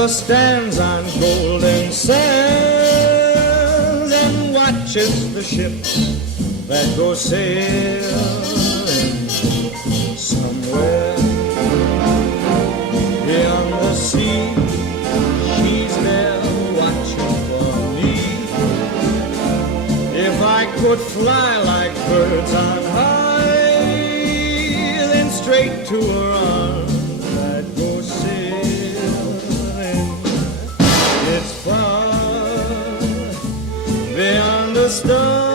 or stands on golden sands and watches the ships that go sailing somewhere beyond the sea. She's there watching for me. If I could fly like birds on high, then straight to her arms I'd go sailing. It's far beyond the stars.